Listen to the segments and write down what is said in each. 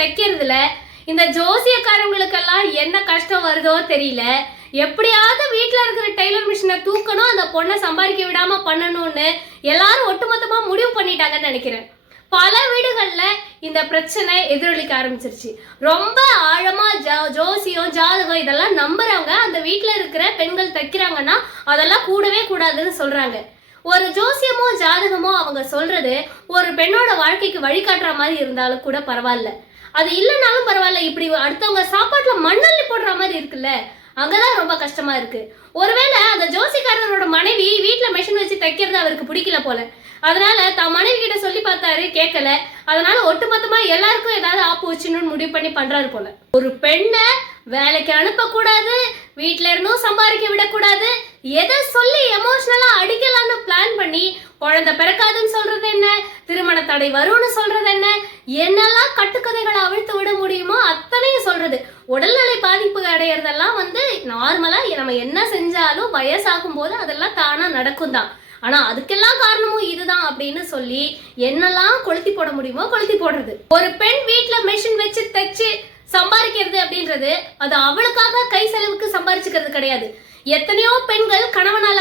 தைக்கிறதுல இந்த ஜோசியக்காரங்களுக்கெல்லாம் என்ன கஷ்டம் வருதோ தெரியல. எப்படியாவது வீட்டில் இருக்கிற டெய்லர் மிஷினை தூக்கணும் அந்த பொண்ணை சம்பாதிக்க விடாம பண்ணணும்னு எல்லாரும் ஒட்டுமொத்தமா முடிவு பண்ணிட்டாங்கன்னு நினைக்கிறேன். பல வீடுகளில் இந்த பிரச்சனை எதிரொலிக்க ஆரம்பிச்சிருச்சு. ரொம்ப ஆழமா ஜோ ஜோசியம் ஜாதகம் இதெல்லாம் நம்புறவங்க அந்த வீட்டில் இருக்கிற பெண்கள் தைக்கிறாங்கன்னா அதெல்லாம் கூடவே கூடாதுன்னு சொல்றாங்க. ஒரு ஜோசியமோ ஜாதகமோ அவங்க சொல்றது ஒரு பெண்ணோட வாழ்க்கைக்கு வழிகாட்டுற மாதிரி இருந்தாலும் கூட பரவாயில்ல. அது இல்லைனாலும் பரவாயில்ல இப்படி அடுத்தவங்க சாப்பாட்டுல மண்ணள்ளி போடுற மாதிரி இருக்குல்ல அங்கதான் ரொம்ப கஷ்டமா இருக்கு. ஒருவேளை அந்த ஜோசிக்காரரோட மனைவி வீட்டுல மெஷின் வச்சு தைக்கிறது அவருக்கு பிடிக்கல போல. அதனால தான் மனைவி கிட்ட சொல்லி பார்த்தாரு கேட்கல. அதனால ஒட்டுமொத்தமா எல்லாருக்கும் ஏதாவது ஆப்பு வச்சுன்னு முடிவு பண்ணி பண்றாரு போல. ஒரு பெண்ணை வேலைக்கு அனுப்ப கூடாது வீட்ல இருந்தும் சம்பாதிக்க விடக்கூடாது எதை சொல்லி எமோஷனலா அடிக்கலாம்னு பிளான் பண்ணி குழந்தை பிறக்காதுன்னு சொல்றது என்ன? திருமண தடை வரும்னு சொல்றது என்ன? என்னெல்லாம் கட்டுக்கதைகளை அவிழ்த்து விட முடியுமோ அத்தனையும் சொல்றது. உடல்நிலை பாதிப்பு அடையிறதெல்லாம் வந்து நார்மலா நம்ம என்ன செஞ்சாலும் வயசாகும் போது அதெல்லாம் தானா நடக்கும் தான். ஆனா அதுக்கெல்லாம் காரணமும் இதுதான் அப்படின்னு சொல்லி என்னெல்லாம் கொளுத்தி போட முடியுமோ கொளுத்தி போடுறது. ஒரு பெண் வீட்டுல மெஷின் வச்சு தைச்சு சம்பாதிக்கிறது அப்படின்றது அது அவளுக்காக கை செலவுக்கு சம்பாதிச்சுக்கிறது கிடையாது. எத்தனையோ பெண்கள் கணவனால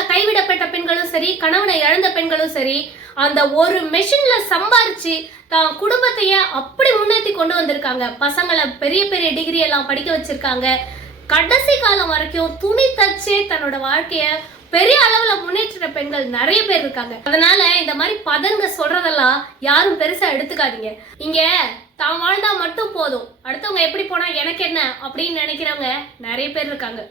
சரி கணவனை இழந்த பெண்களும் சரி அந்த ஒரு மெஷின்ல சம்பாரிச்சு தான் குடும்பத்தையே அப்படி முன்னேற்றி கொண்டு வந்திருக்காங்க. பசங்களை பெரிய பெரிய டிகிரி எல்லாம் படிக்க வச்சிருக்காங்க. கடைசி காலம் வரைக்கும் துணி தச்சே தன்னோட வாழ்க்கைய பெரிய அளவுல முன்னேற்ற பெண்கள் நிறைய பேர் இருக்காங்க. அதனால இந்த மாதிரி பதங்க சொல்றதெல்லாம் யாரும் பெருசா எடுத்துக்காதீங்க. இங்க தான் வாழ்ந்தா மட்டும் போதும். அடுத்தவங்க எப்படி போனா எனக்கு என்ன? அப்படின்னு நினைக்கிறவங்க நிறைய பேர் இருக்காங்க.